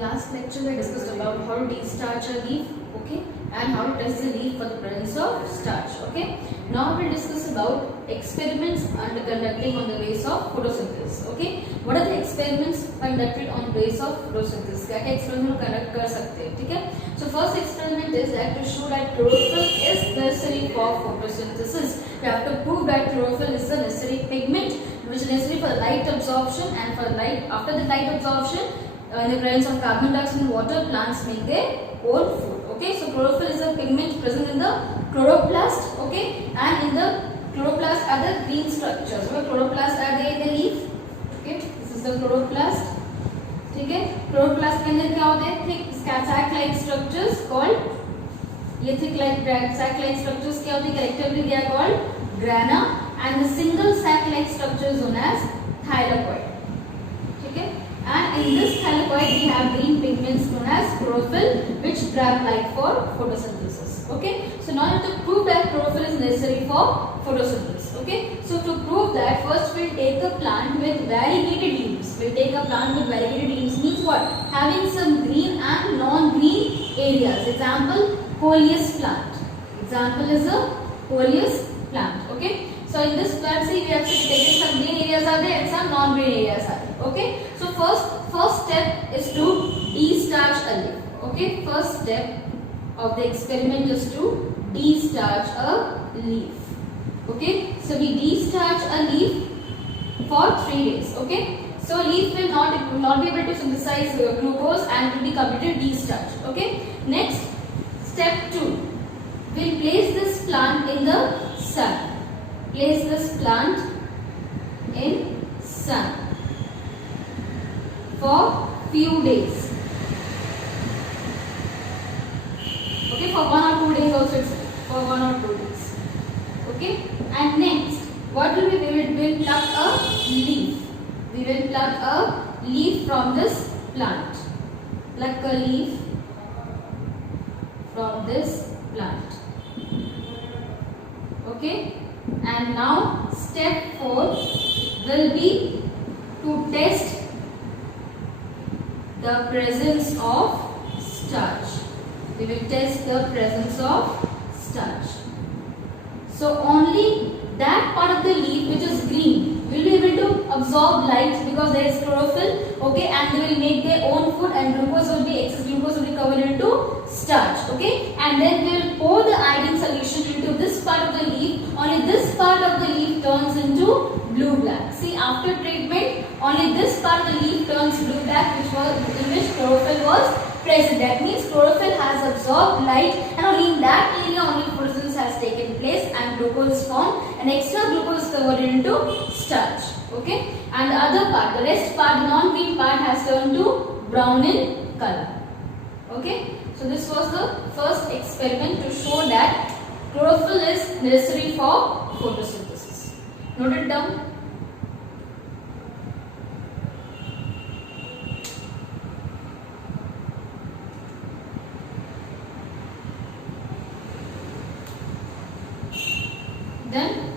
last lecture we discussed about how to de-starch a leaf, okay, and how to test the leaf for the presence of starch, okay. Now we will discuss about experiments under conducting on the base of photosynthesis, okay. What are the experiments conducted on base of photosynthesis? क्या क्या experiment conduct कर सकते हैं, ठीक है. So first experiment is that to show that chlorophyll is necessary for photosynthesis. You have to prove that chlorophyll is the necessary pigment which is necessary for light absorption, and for light after the light absorption in the presence of carbon dioxide and water, plants make their own food, okay. So chlorophyll is a pigment present in the chloroplast, okay, and in the chloroplast are the green structures. So chloroplast are there in the leaf, okay. This is the chloroplast, ठीक है. chloroplast के अंदर क्या होते हैं? thick sac like structures called ये thick like sac like structures क्या होती है? collectively they are called grana, and the single sac like structure is known as thylakoid, ठीक है. And in this thylakoid we have green pigments known as chlorophyll which grab light for photosynthesis, okay. So now to prove that chlorophyll is necessary for photosynthesis, okay. So to prove that, first we'll take a plant with variegated leaves. We'll take a plant with variegated leaves means what? Having some green and non-green areas. Example, coleus plant. Example is a coleus plant, okay. So in this plant, see, we have taken some green areas are there and some non-green areas are there, okay. So first step is to de-starch a leaf, okay. First step of the experiment is to de-starch a leaf, okay. So we de-starch a leaf for 3 days, okay. So leaf will not be able to synthesize glucose and will be completely de-starched, okay. Next, step 2, we'll place this plant in the sun. Place this plant in sun for few days, okay, for 1 or 2 days also, it's for 1 or 2 days, okay. And next, what will we will pluck a leaf. We will pluck a leaf from this plant. Pluck a leaf from this plant, okay. And now step 4 will be to test the presence of starch. We will test the presence of starch. So only that part of the leaf which is green will be able to absorb light because there is chlorophyll, okay, and they will make their own food, and excess glucose will be converted into starch, okay. And then we will pour the iodine solution into this part of the leaf. Only this part of the leaf turns into blue black. See, after treatment only this part of the leaf turns blue black, in which chlorophyll was present. That means chlorophyll has absorbed light, and only in that area only photosynthesis has taken place and glucose is formed, and extra glucose is converted into starch, okay. And the other part, the rest part, the non-green part has turned to brown in color, okay. So this was the first experiment to show that chlorophyll is necessary for photosynthesis. Note it down. Then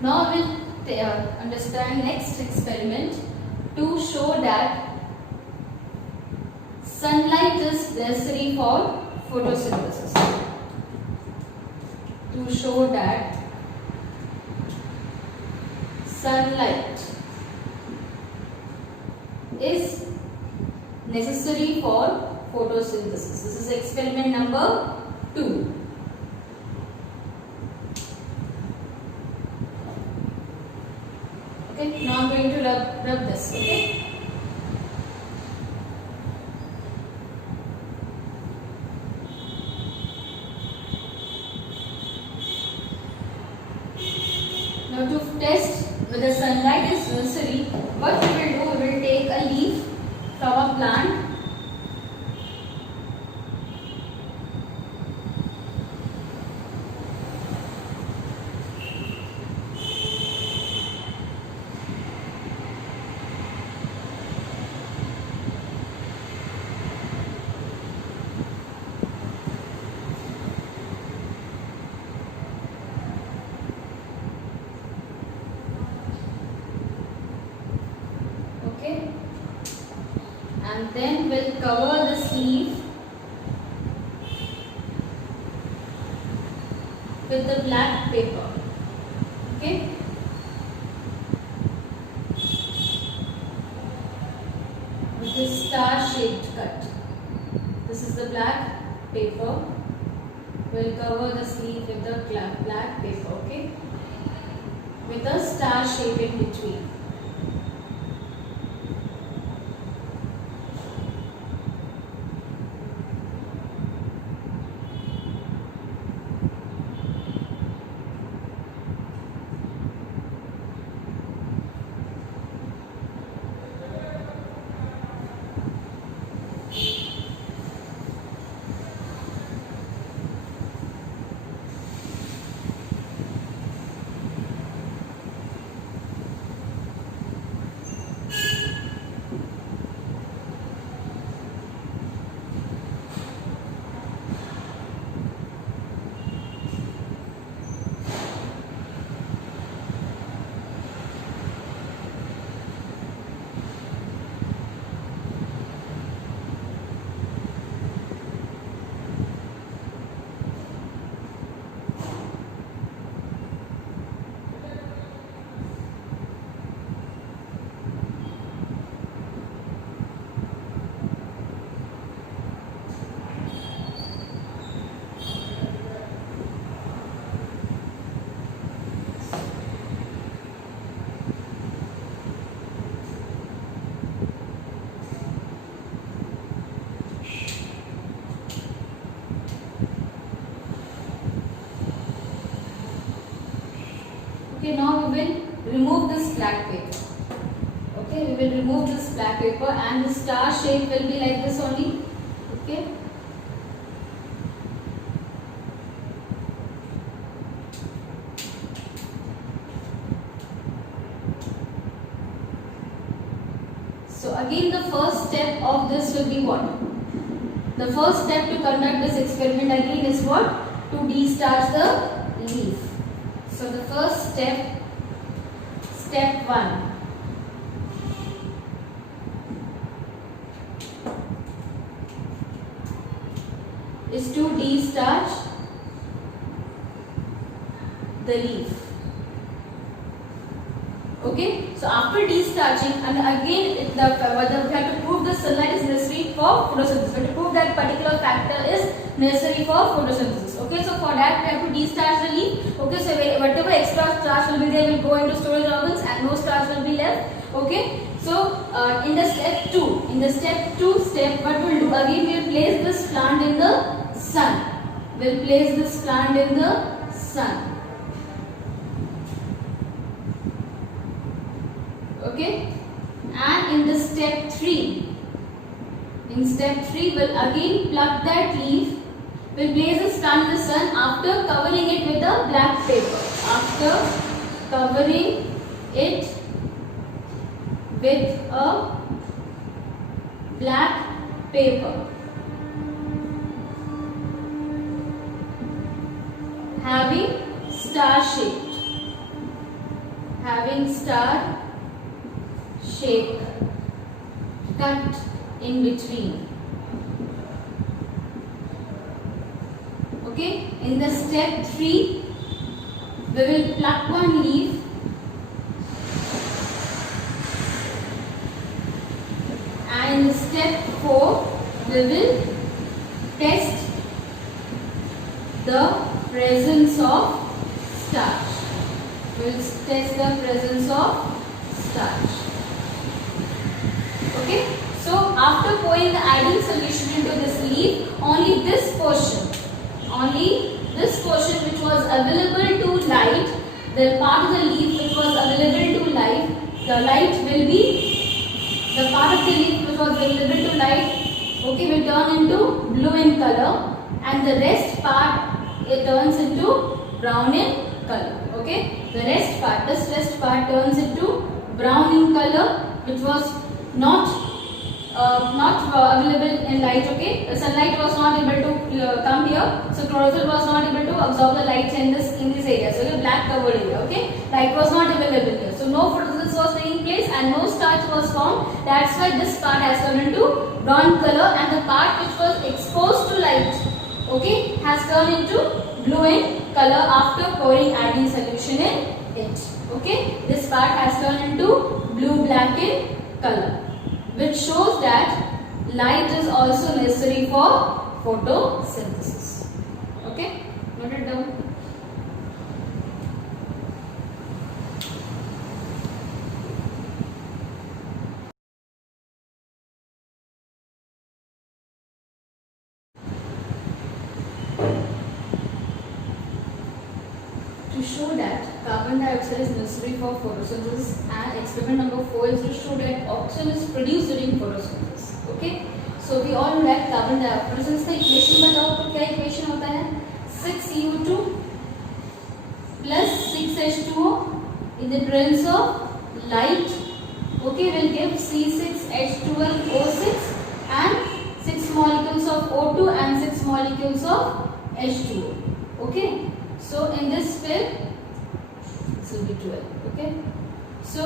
now we will understand next experiment to show that sunlight is necessary for photosynthesis. To show that sunlight is necessary for photosynthesis. This is experiment number 2. Okay, now I am going to rub this, okay. Now to test whether sunlight is necessary, what we will do, we will take a leaf from a plant. and then we'll cover this leaf with the black paper. Okay. With this star-shaped cut. This is the black paper. We'll cover this leaf with the black paper. Okay. With a star shape in between. Okay, now we will remove this black paper. Okay, we will remove this black paper and the star shape will be like this only. Okay. So again the first step of this will be what? The first step to conduct this experiment again is what? To destarch the leaf. So the first step, step 1. Is to destarch the leaf. Okay, so after destarching, and again we have to prove the sunlight is necessary for photosynthesis. We have to prove that particular factor is necessary for photosynthesis. Okay, so for that we have to destarch the leaf. Okay, so whatever extra starch will be there will go into storage organs and no starch will be left. Okay, so in the step 2, what we'll do again, we'll place this plant in the sun. We'll place this plant in the sun. Okay, and in the step 3, we'll again pluck that leaf. We'll place this plant in the sun after covering it with a black paper. After covering it with a black paper. Having star shape cut in between. Okay, in the step 3 we will pluck one leaf and in step 4 we will test the presence of starch. We will test the presence of starch. Okay, so after pouring the iodine solution into this leaf, only this portion which was available to light, the part of the leaf which was available to light, the part of the leaf which was available to light, okay, will turn into blue in color, and the rest part it turns into brown in color. Okay, this rest part turns into brown in color, which was not available in light. Okay, the sunlight was not able to come here, so chlorophyll was not able to absorb the light in this area. So the black covered area. Okay, light was not available here, so no photosynthesis photosynthesis was taking place and no starch was formed. That's why this part has turned into brown color, and the part which was exposed to light, okay, has turned into blue in color after pouring iodine solution in it. Okay, this part has turned into blue black in color, which shows that light is also necessary for photosynthesis. Okay, note it down. To show that carbon dioxide is necessary for photosynthesis, and experiment number 4 is to show that oxygen is produced during photosynthesis. Okay, so we all know that carbon dioxide, photosynthesis का equation बताओ तो क्या equation होता है? 6CO2 plus 6H2O in the presence of light, okay, will give C6H12O6 and 6 molecules of O2 and 6 molecules of H2O. Okay, so in this pair this will be 12. Okay, so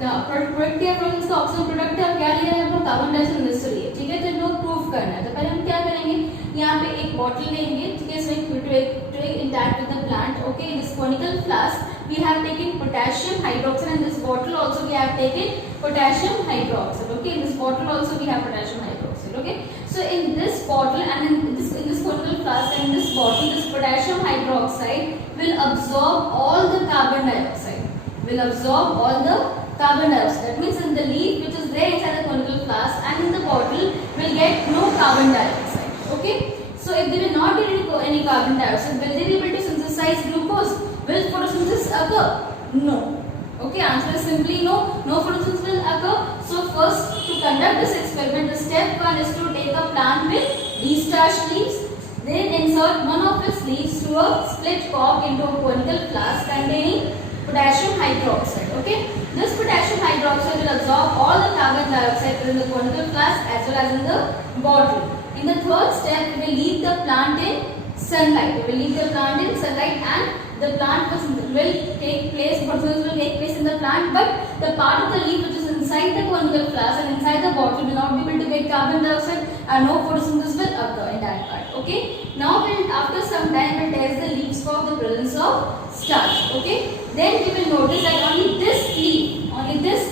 the product क्या है? इसका oxygen product है, क्या लिया है हम लोग? Carbon dioxide necessary है, ठीक है। तो हम लोग प्रूफ करना है, तो पहले हम क्या करेंगे, यहाँ पे एक बॉटल लेंगे, ठीक है, इसमें to interact with the plant. Okay, in this conical flask we have taken potassium hydroxide, and this bottle also we have taken potassium hydroxide. Okay, in this bottle also we have potassium hydroxide. Okay, so in this bottle and in this conical flask and in this bottle, this potassium hydroxide will absorb all the carbon dioxide. Will absorb all the carbon dioxide. That means in the leaf which is there inside the conical flask and in the bottle will get no carbon dioxide. Okay, so if they will not get any carbon dioxide, will they be able to synthesize glucose? Will photosynthesis occur? No. Okay, answer is simply no. No photosynthesis will occur. So first, to conduct this experiment, the step 1 is to take a plant with destarched leaves. Then insert one of its leaves through a split cork into a conical flask containing potassium hydroxide. Okay, this potassium hydroxide will absorb all the carbon dioxide within the conical flask as well as in the bottle. In the third step, we will leave the plant in sunlight. We will leave the plant in sunlight, and the plant will take place. Photosynthesis will take place in the plant, but the part of the leaf which is inside the conical flask and inside the bottle will not be able to get carbon dioxide, and no photosynthesis will occur in that part. Okay. Now, after some time, we'll test the leaves for the presence of starch. Okay. Then we will notice that only this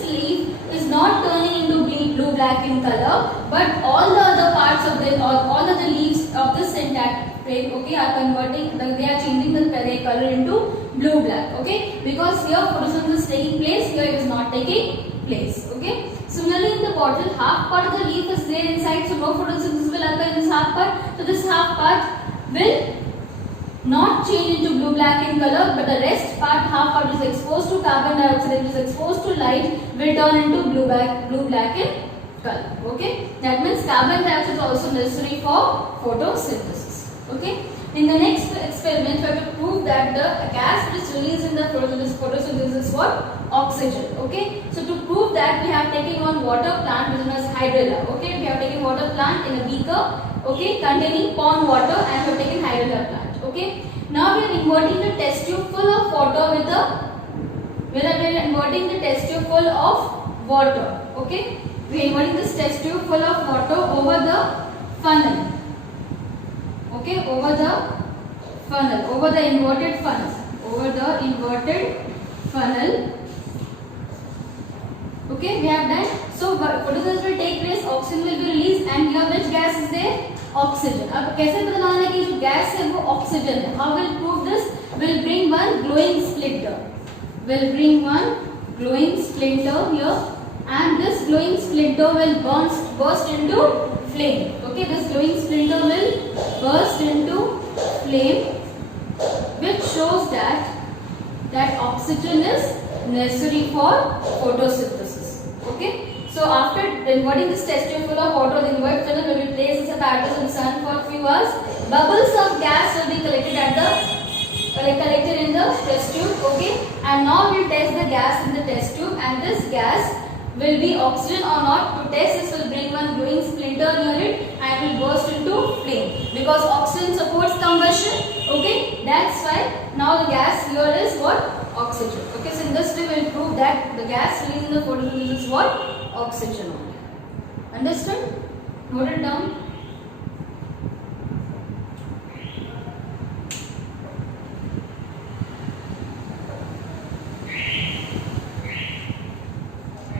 leaf is not turning into blue black in color, but all the other parts of the all other leaves of this intact frame, okay, are converting. They are changing their color into blue black. Okay, because here photosynthesis is taking place, here it is not taking place. Okay. Similarly, in the bottle, half part of the leaf is there inside, so no photosynthesis will occur in this half part. So this half part will not change into blue black in color, but the rest part, half part is exposed to carbon dioxide, which is exposed to light, will turn into blue black in color. Okay, that means carbon dioxide is also necessary for photosynthesis. Okay, in the next experiment, we have to prove that the gas which is released in the photosynthesis is what? Oxygen. Okay, so to prove that, we have taken one water plant which is known as hydrilla. Okay, we have taken water plant in a beaker, okay, containing pond water, and we have taken hydrilla plant. Okay, now we are inverting the test tube full of water with the water. Okay, we are inverting this test tube full of water over the funnel. Okay, over the inverted funnel. Okay, we have done. So photosynthesis will take place, oxygen will be released, and here which gas is there? Oxygen. अब कैसे पता लगाना कि जो gas है वो oxygen है? How will prove this? Will bring one glowing splinter. Will bring one glowing splinter here, and this glowing splinter will burst into flame. Okay, this glowing splinter will burst into flame, which shows that oxygen is necessary for photosynthesis. Okay. So after inverting this test tube full of water, the invert funnel will be placed in the apparatus in the sun for a few hours. Bubbles of gas will be collected in the test tube. Okay, and now we will test the gas in the test tube, and this gas will be oxygen or not. To test this, will bring one glowing splinter near it and will burst into flame, because oxygen supports combustion. Okay, that's why now the gas here is what? oxygen. Okay, so in this way we will prove that the gas released in the photosynthesis is what? Oxygen only. Understood? Note it down.